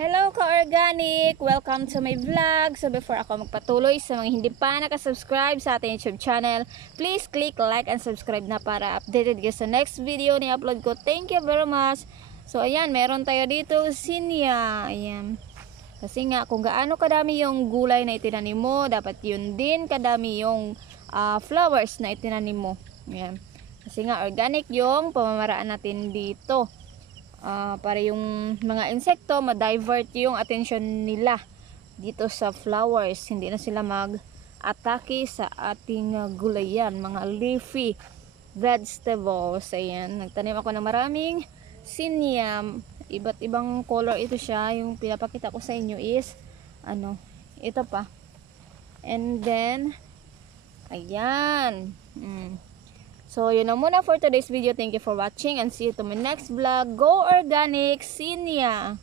Hello ka-organic! Welcome to my vlog. So before ako magpatuloy sa mga hindi pa nakasubscribe sa ating YouTube channel, please click like and subscribe na para updated kayo sa next video ni upload ko. Thank you very much. So ayan, meron tayo dito sinya. Ayan. Kasi nga kung gaano kadami yung gulay na itinanim mo, dapat yun din kadami yung flowers na itinanim mo. Ayan. Kasi nga organic yung pamamaraan natin dito. Para yung mga insekto ma-divert yung attention nila dito sa flowers, hindi na sila mag-atake sa ating gulayan, mga leafy vegetables. Ayan, nagtanim ako ng maraming sinyam, iba't ibang color ito siya. Yung pinapakita ko sa inyo is ito pa, and then ayan. So, yun na muna for today's video. Thank you for watching and see you to my next vlog. Go Organic! Sinya!